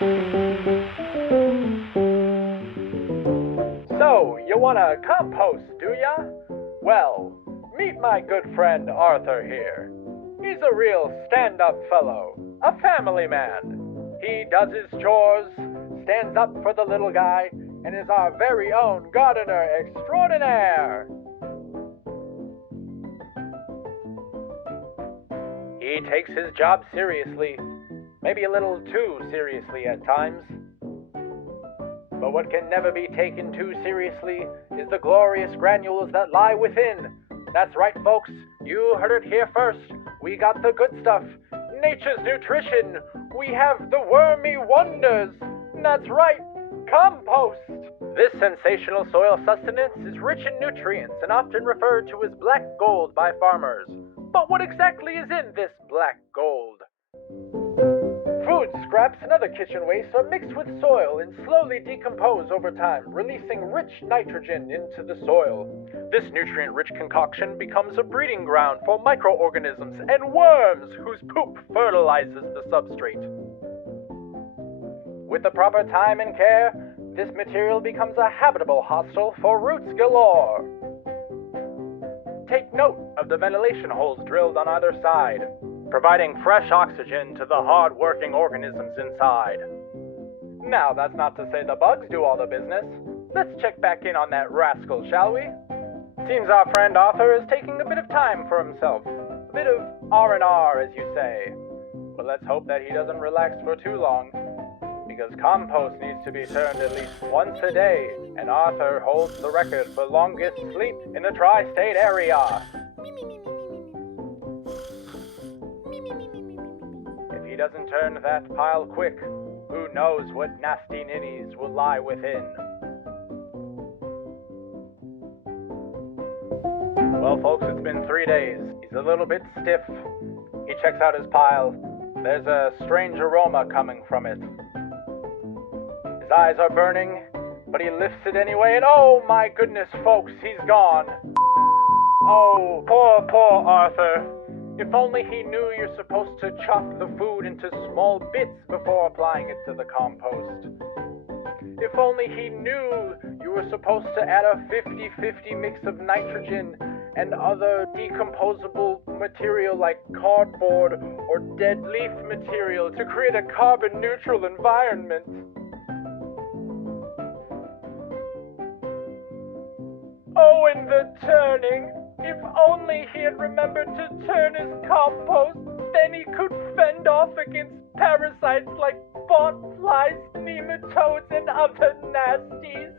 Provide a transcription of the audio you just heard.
So, you wanna compost, do ya? Well, meet my good friend Arthur here. He's a real stand-up fellow, a family man. He does his chores, stands up for the little guy, and is our very own gardener extraordinaire. He takes his job seriously, maybe a little too seriously at times. But what can never be taken too seriously is the glorious granules that lie within. That's right, folks. You heard it here first. We got the good stuff. Nature's nutrition. We have the wormy wonders. That's right, compost. This sensational soil sustenance is rich in nutrients and often referred to as black gold by farmers. But what exactly is in this black gold? Food scraps and other kitchen waste are mixed with soil and slowly decompose over time, releasing rich nitrogen into the soil. This nutrient-rich concoction becomes a breeding ground for microorganisms and worms whose poop fertilizes the substrate. With the proper time and care, this material becomes a habitable hostel for roots galore. Take note of the ventilation holes drilled on either side, providing fresh oxygen to the hard-working organisms inside. Now, that's not to say the bugs do all the business. Let's check back in on that rascal, shall we? Seems our friend Arthur is taking a bit of time for himself. A bit of R&R, as you say. But let's hope that he doesn't relax for too long, because compost needs to be turned at least once a day, and Arthur holds the record for longest sleep in the tri-state area. If he doesn't turn that pile quick, who knows what nasty ninnies will lie within. Well, folks, it's been 3 days. He's a little bit stiff. He checks out his pile. There's a strange aroma coming from it. His eyes are burning, but he lifts it anyway, and oh my goodness, folks, he's gone. Oh, poor Arthur. If only he knew you're supposed to chop the food into small bits before applying it to the compost. If only he knew you were supposed to add a 50-50 mix of nitrogen and other decomposable material like cardboard or dead leaf material to create a carbon-neutral environment. Oh, and the turning. If only he had remembered to turn his compost, then he could fend off against parasites like botflies, nematodes, and other nasties.